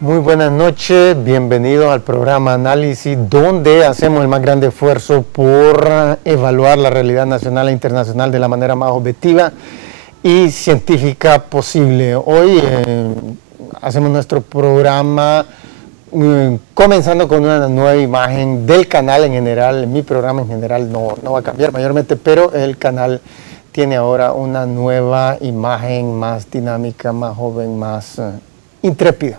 Muy buenas noches, bienvenidos al programa Análisis, donde hacemos el más grande esfuerzo por evaluar la realidad nacional e internacional de la manera más objetiva y científica posible. Hoy hacemos nuestro programa comenzando con una nueva imagen del canal en general. Mi programa en general no va a cambiar mayormente, pero el canal tiene ahora una nueva imagen más dinámica, más joven, más intrépida.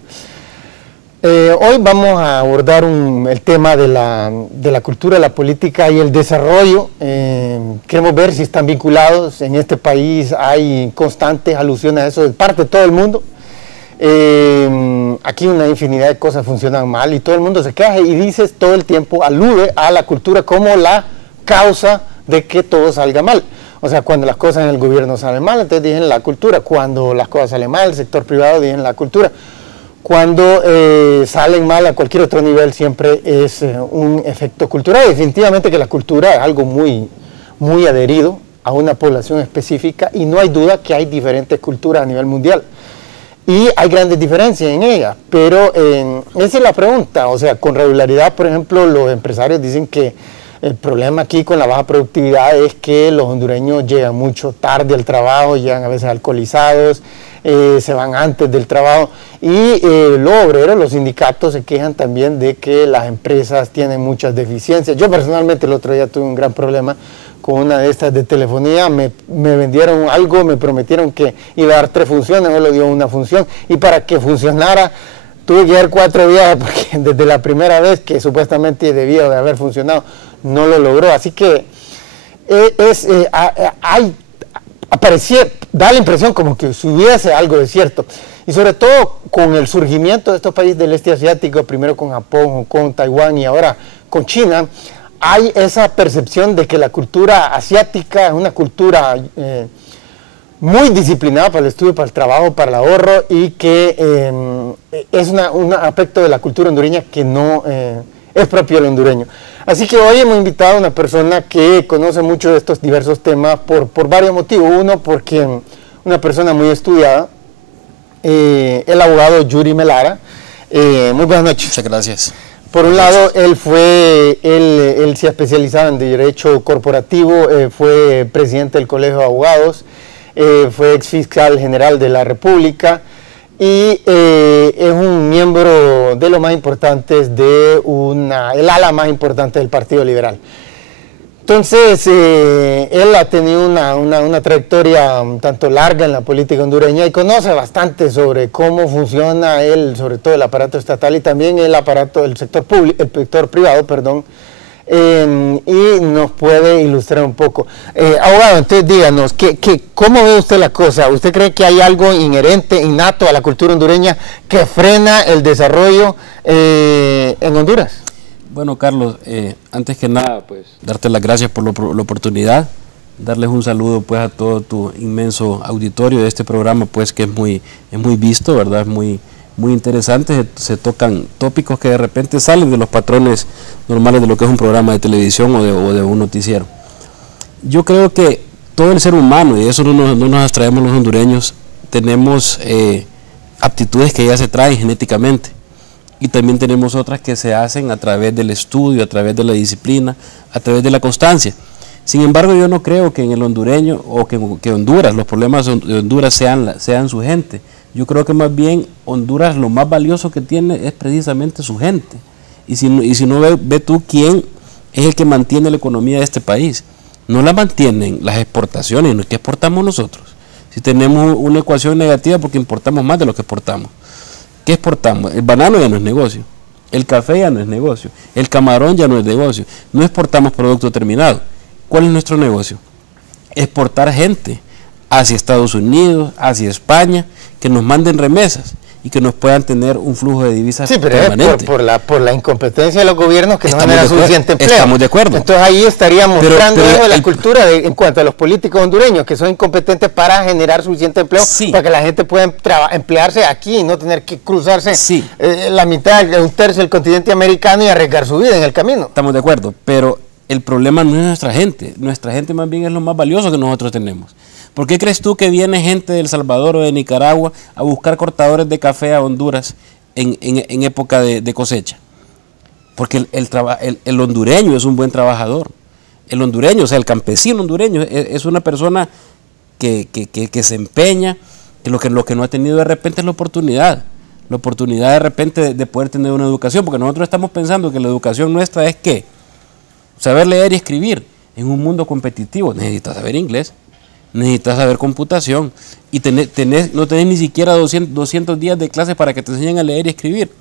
Hoy vamos a abordar el tema de la cultura, la política y el desarrollo. Queremos ver si están vinculados. En este país hay constantes alusiones a eso de parte de todo el mundo. Aquí una infinidad de cosas funcionan mal y todo el mundo se queja y dice todo el tiempo, alude a la cultura como la causa de que todo salga mal. O sea, cuando las cosas en el gobierno salen mal, entonces dicen la cultura. Cuando las cosas salen mal, el sector privado, dicen la cultura. Cuando salen mal a cualquier otro nivel, siempre es un efecto cultural. Definitivamente que la cultura es algo muy adherido a una población específica y no hay duda que hay diferentes culturas a nivel mundial. Y hay grandes diferencias en ellas, pero esa es la pregunta. O sea, con regularidad, por ejemplo, los empresarios dicen que el problema aquí con la baja productividad es que los hondureños llegan mucho tarde al trabajo, llegan a veces alcoholizados, se van antes del trabajo y los obreros, los sindicatos se quejan también de que las empresas tienen muchas deficiencias. Yo personalmente el otro día tuve un gran problema con una de estas de telefonía, me vendieron algo, me prometieron que iba a dar 3 funciones, solo dio una función y para que funcionara tuve que dar 4 días porque desde la primera vez que supuestamente debía de haber funcionado no lo logró, así que da la impresión como que si hubiese algo de cierto, y sobre todo con el surgimiento de estos países del este asiático, primero con Japón, con Taiwán y ahora con China, hay esa percepción de que la cultura asiática es una cultura muy disciplinada para el estudio, para el trabajo, para el ahorro, y que es un aspecto de la cultura hondureña que no es propio del hondureño. Así que hoy hemos invitado a una persona que conoce mucho de estos diversos temas por varios motivos. Uno, porque una persona muy estudiada, el abogado Yuri Melara. Muy buenas noches. Muchas gracias. Por un lado, él se ha especializado en derecho corporativo, fue presidente del Colegio de Abogados, fue ex fiscal general de la República y es un miembro de los más importantes el ala más importante del Partido Liberal. Entonces, él ha tenido una trayectoria un tanto larga en la política hondureña y conoce bastante sobre cómo funciona sobre todo el aparato estatal y también el aparato del sector privado, y nos puede ilustrar un poco. Abogado, entonces díganos, ¿cómo ve usted la cosa? ¿Usted cree que hay algo inherente, innato a la cultura hondureña que frena el desarrollo en Honduras? Bueno, Carlos, antes que nada, pues, darte las gracias por la oportunidad, darles un saludo, pues, a todo tu inmenso auditorio de este programa, pues, que es muy visto, ¿verdad? Es muy interesante, se tocan tópicos que de repente salen de los patrones normales de lo que es un programa de televisión o de un noticiero. Yo creo que todo el ser humano, y eso no nos abstraemos los hondureños, tenemos aptitudes que ya se traen genéticamente. Y también tenemos otras que se hacen a través del estudio, a través de la disciplina, a través de la constancia. Sin embargo, yo no creo que en el hondureño o que Honduras, los problemas de Honduras sean su gente. Yo creo que más bien Honduras lo más valioso que tiene es precisamente su gente. Y si no ve tú quién es el que mantiene la economía de este país. No la mantienen las exportaciones, ¿no? ¿Qué exportamos nosotros? Si tenemos una ecuación negativa porque importamos más de lo que exportamos. ¿Qué exportamos? El banano ya no es negocio, el café ya no es negocio, el camarón ya no es negocio, no exportamos producto terminado. ¿Cuál es nuestro negocio? Exportar gente hacia Estados Unidos, hacia España, que nos manden remesas y que nos puedan tener un flujo de divisas permanente. Por la incompetencia de los gobiernos que no generan suficiente empleo. Estamos de acuerdo. Entonces ahí estaríamos mostrando eso de la cultura en cuanto a los políticos hondureños, que son incompetentes para generar suficiente empleo, sí, para que la gente pueda emplearse aquí y no tener que cruzarse, sí, la mitad, un tercio del continente americano y arriesgar su vida en el camino. Estamos de acuerdo, pero el problema no es nuestra gente más bien es lo más valioso que nosotros tenemos. ¿Por qué crees tú que viene gente de El Salvador o de Nicaragua a buscar cortadores de café a Honduras en época de cosecha. Porque el hondureño es un buen trabajador. El hondureño, o sea, el campesino hondureño es una persona que se empeña, que lo que no ha tenido de repente es la oportunidad de repente de poder tener una educación, porque nosotros estamos pensando que la educación nuestra es ¿qué? Saber leer y escribir. En un mundo competitivo necesitas saber inglés, necesitas saber computación, y no tenés ni siquiera 200 días de clases para que te enseñen a leer y escribir.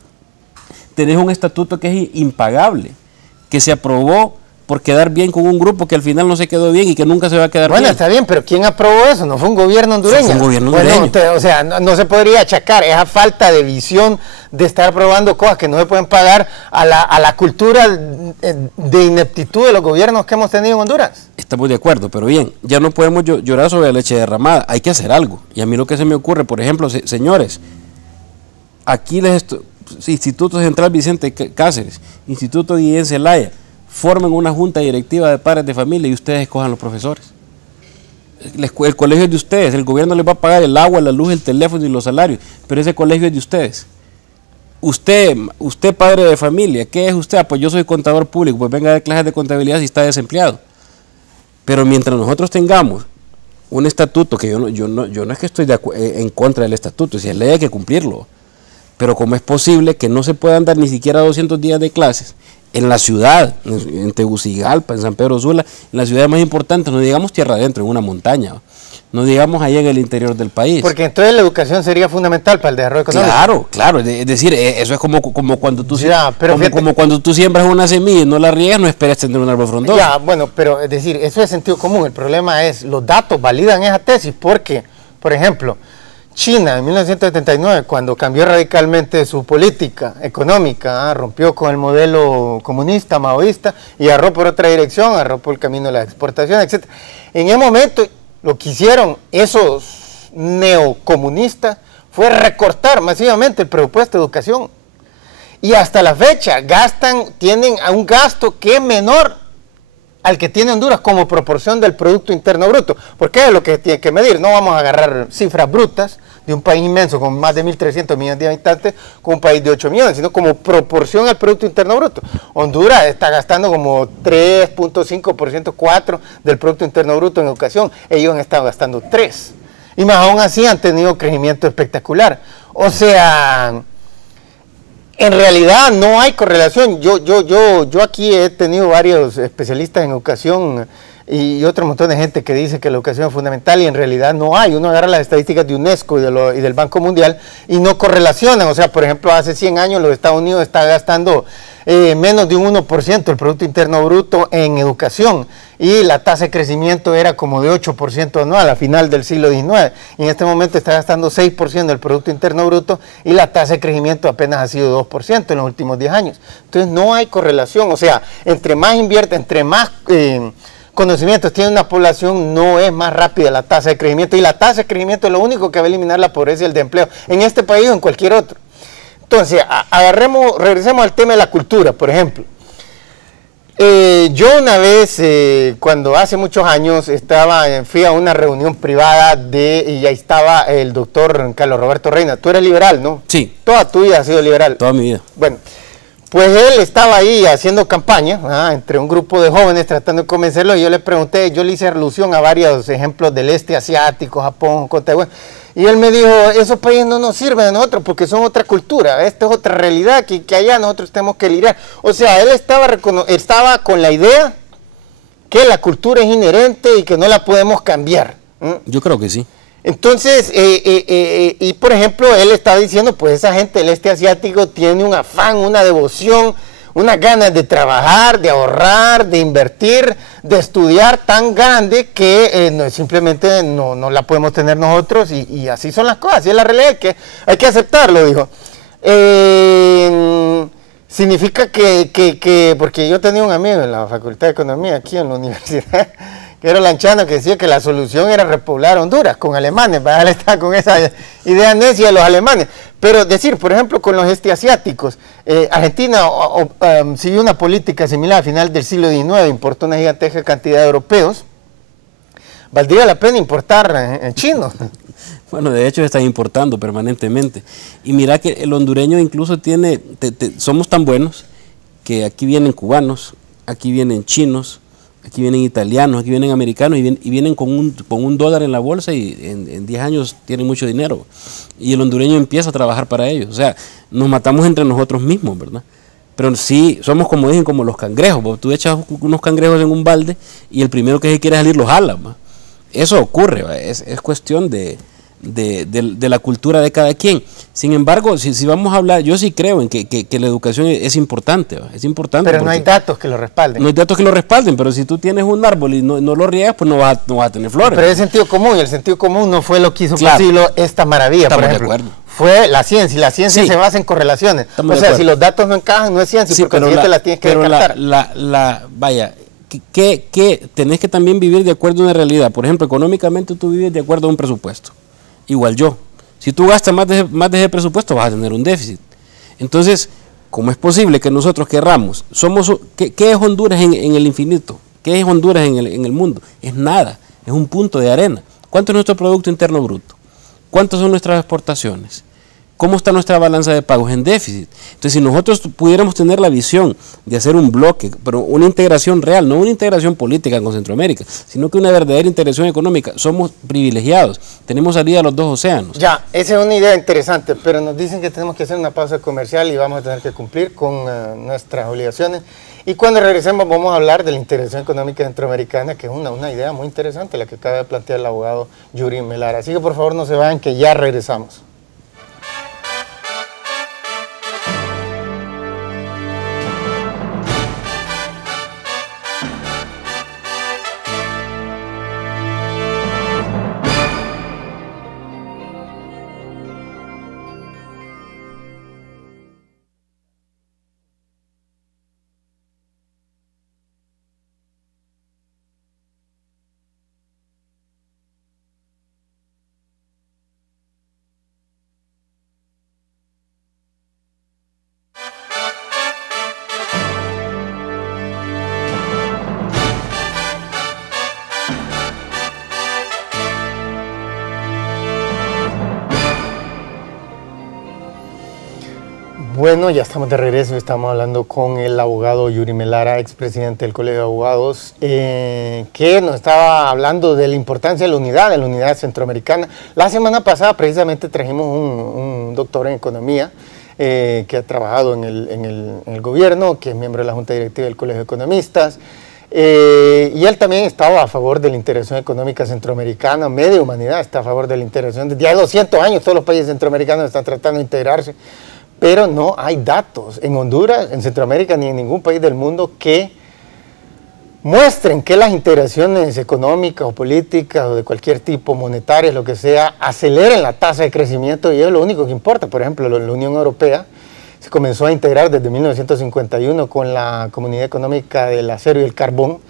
Tenés un estatuto que es impagable, que se aprobó por quedar bien con un grupo que al final no se quedó bien y que nunca se va a quedar bien. Bueno, está bien, pero ¿quién aprobó eso? No fue un gobierno hondureño. Fue un gobierno hondureño. Bueno, o sea, no se podría achacar esa falta de visión de estar aprobando cosas que no se pueden pagar a la cultura de ineptitud de los gobiernos que hemos tenido en Honduras. Estamos de acuerdo, pero bien, ya no podemos llorar sobre la leche derramada, hay que hacer algo. Y a mí lo que se me ocurre, por ejemplo, señores, aquí Instituto Central Vicente Cáceres, Instituto Guillén Zelaya, formen una junta directiva de padres de familia y ustedes escojan los profesores. El colegio es de ustedes, el gobierno les va a pagar el agua, la luz, el teléfono y los salarios, pero ese colegio es de ustedes. Usted padre de familia, ¿qué es usted? Pues yo soy contador público, pues venga a dar clases de contabilidad si está desempleado. Pero mientras nosotros tengamos un estatuto, que yo no es que estoy en contra del estatuto, si es ley hay que cumplirlo, pero ¿cómo es posible que no se puedan dar ni siquiera 200 días de clases en la ciudad, en Tegucigalpa, en San Pedro Sula, en las ciudades más importantes, no digamos tierra adentro, en una montaña, no digamos allá en el interior del país? Porque entonces la educación sería fundamental para el desarrollo económico. Claro, es decir, eso es como cuando tú como cuando tú siembras una semilla y no la riegas, no esperas tener un árbol frondoso. Ya, bueno, pero es decir, eso es sentido común. El problema es, los datos validan esa tesis porque, por ejemplo, China en 1979, cuando cambió radicalmente su política económica, rompió con el modelo comunista, maoísta, y agarró por otra dirección, agarró por el camino de la exportación, etc. En ese momento, lo que hicieron esos neocomunistas fue recortar masivamente el presupuesto de educación. Y hasta la fecha tienen un gasto que es menor al que tiene Honduras como proporción del Producto Interno Bruto. Porque es lo que tiene que medir. No vamos a agarrar cifras brutas de un país inmenso con más de 1.300 millones de habitantes con un país de 8 millones, sino como proporción al Producto Interno Bruto. Honduras está gastando como 3.5%, 4% del Producto Interno Bruto en educación. Ellos han estado gastando 3%. Y más aún así han tenido crecimiento espectacular. O sea, en realidad no hay correlación. Yo aquí he tenido varios especialistas en educación y otro montón de gente que dice que la educación es fundamental y en realidad no hay. Uno agarra las estadísticas de UNESCO y del Banco Mundial y no correlacionan. O sea, por ejemplo, hace 100 años los Estados Unidos está gastando menos de un 1% del Producto Interno Bruto en educación y la tasa de crecimiento era como de 8% anual a final del siglo XIX. Y en este momento está gastando 6% del Producto Interno Bruto y la tasa de crecimiento apenas ha sido 2% en los últimos 10 años. Entonces no hay correlación. O sea, entre más invierte, entre más conocimientos tiene una población, no es más rápida la tasa de crecimiento. Y la tasa de crecimiento es lo único que va a eliminar la pobreza y el desempleo en este país o en cualquier otro. Entonces, regresemos al tema de la cultura, por ejemplo. Yo una vez, cuando hace muchos años, fui a una reunión privada y ahí estaba el doctor Carlos Roberto Reina. Tú eres liberal, ¿no? Sí. Toda tu vida has sido liberal. Toda mi vida. Bueno, pues él estaba ahí haciendo campaña, entre un grupo de jóvenes tratando de convencerlo, y yo le hice alusión a varios ejemplos del este asiático, Japón, Taiwán. Y él me dijo, esos países no nos sirven a nosotros porque son otra cultura, esta es otra realidad que allá nosotros tenemos que lidiar. O sea, él estaba con la idea que la cultura es inherente y que no la podemos cambiar. Yo creo que sí. Entonces, y por ejemplo, él estaba diciendo, pues esa gente del este asiático tiene un afán, una devoción, unas ganas de trabajar, de ahorrar, de invertir, de estudiar tan grande que simplemente no la podemos tener nosotros y así son las cosas, así es la realidad, que hay que aceptarlo, dijo. Significa que, porque yo tenía un amigo en la Facultad de Economía aquí en la universidad, que era lanchano, que decía que la solución era repoblar Honduras con alemanes. Él estaba con esa idea necia de los alemanes. Pero decir, por ejemplo, con los asiáticos, Argentina siguió una política similar a final del siglo XIX, importó una gigantesca cantidad de europeos valdría la pena importar en chino. Bueno, de hecho están importando permanentemente. Y mira que el hondureño incluso tiene, somos tan buenos que aquí vienen cubanos, aquí vienen chinos, aquí vienen italianos, aquí vienen americanos y vienen con un dólar en la bolsa y en 10 años tienen mucho dinero. Y el hondureño empieza a trabajar para ellos. O sea, nos matamos entre nosotros mismos, ¿verdad? Pero sí, somos como dicen, como los cangrejos. Porque tú echas unos cangrejos en un balde y el primero que se quiere salir los jala, ¿va? Eso ocurre, ¿va? Es cuestión de la cultura de cada quien. Sin embargo, si vamos a hablar, yo sí creo en que la educación es importante, ¿va? Es importante. Pero no hay datos que lo respalden. No hay datos que lo respalden, pero si tú tienes un árbol y no lo riegas, pues no vas a tener flores. Pero es sentido común, y el sentido común no fue lo que hizo posible esta maravilla. Estamos por ejemplo. de acuerdo. Fue la ciencia, y la ciencia se basa en correlaciones. Estamos o sea, si los datos no encajan, no es ciencia, porque consiguiente la tienes que descartar. Vaya, que tenés que también vivir de acuerdo a una realidad. Por ejemplo, económicamente tú vives de acuerdo a un presupuesto. Igual yo. Si tú gastas más de ese presupuesto, vas a tener un déficit. Entonces, ¿cómo es posible que nosotros querramos? ¿Qué es Honduras en el infinito? ¿Qué es Honduras en el mundo? Es nada, es un punto de arena. ¿Cuánto es nuestro Producto Interno Bruto? ¿Cuántas son nuestras exportaciones? ¿Cómo está nuestra balanza de pagos en déficit? Entonces, si nosotros pudiéramos tener la visión de hacer un bloque, pero una integración real, no una integración política con Centroamérica, sino que una verdadera integración económica, somos privilegiados, tenemos salida a los dos océanos. Ya, esa es una idea interesante, pero nos dicen que tenemos que hacer una pausa comercial y vamos a tener que cumplir con nuestras obligaciones. Y cuando regresemos vamos a hablar de la integración económica centroamericana, que es una idea muy interesante la que acaba de plantear el abogado Yuri Melara. Así que por favor no se vayan, que ya regresamos. Bueno, ya estamos de regreso, estamos hablando con el abogado Yuri Melara, expresidente del Colegio de Abogados, que nos estaba hablando de la importancia de la unidad centroamericana. La semana pasada precisamente trajimos un doctor en economía que ha trabajado en el gobierno, que es miembro de la Junta Directiva del Colegio de Economistas, y él también estaba a favor de la integración económica centroamericana. Media humanidad está a favor de la integración. Desde hace 200 años todos los países centroamericanos están tratando de integrarse. Pero no hay datos en Honduras, en Centroamérica, ni en ningún país del mundo que muestren que las integraciones económicas o políticas o de cualquier tipo, monetarias, lo que sea, aceleren la tasa de crecimiento, y es lo único que importa. Por ejemplo, la Unión Europea se comenzó a integrar desde 1951 con la Comunidad Económica del Acero y el Carbón,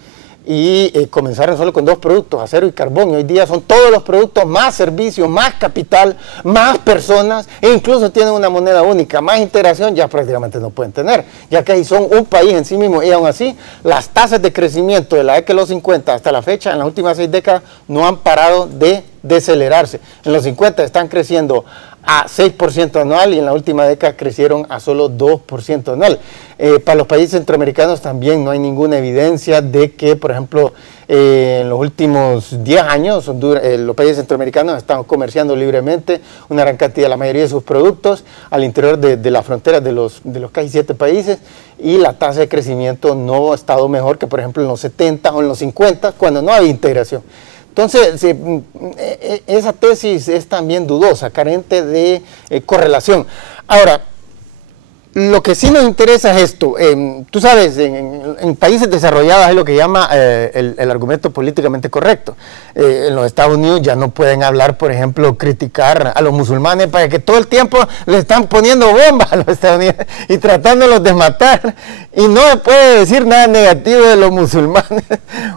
y comenzaron solo con 2 productos, acero y carbón, y hoy día son todos los productos, más servicios, más capital, más personas, e incluso tienen una moneda única, más integración, ya prácticamente no pueden tener, ya que ahí son un país en sí mismo, y aún así las tasas de crecimiento de la década de los 50 hasta la fecha, en las últimas 6 décadas, no han parado de decelerarse. En los 50 están creciendo a 6% anual, y en la última década crecieron a solo 2% anual. Para los países centroamericanos también no hay ninguna evidencia de que, por ejemplo, en los últimos 10 años los países centroamericanos están comerciando libremente una gran cantidad, la mayoría de sus productos al interior de las fronteras de los casi 7 países, y la tasa de crecimiento no ha estado mejor que, por ejemplo, en los 70 o en los 50, cuando no había integración. Entonces, esa tesis es también dudosa, carente de correlación. Ahora, lo que sí nos interesa es esto. Tú sabes, en países desarrollados hay lo que llama el argumento políticamente correcto. En los Estados Unidos ya no pueden hablar, por ejemplo, criticar a los musulmanes, para que todo el tiempo le están poniendo bombas a los estadounidenses y tratándolos de matar. Y no se puede decir nada negativo de los musulmanes,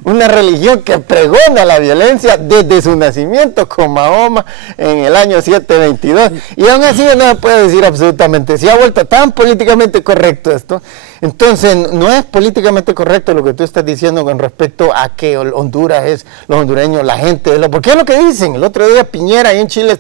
una religión que pregona la violencia desde su nacimiento con Mahoma en el año 722. Y aún así no se puede decir absolutamente. Se ha vuelto tan políticamente correcto esto. Entonces, no es políticamente correcto lo que tú estás diciendo con respecto a que Honduras es, los hondureños, la gente, porque es lo que dicen. El otro día Piñera ahí en Chile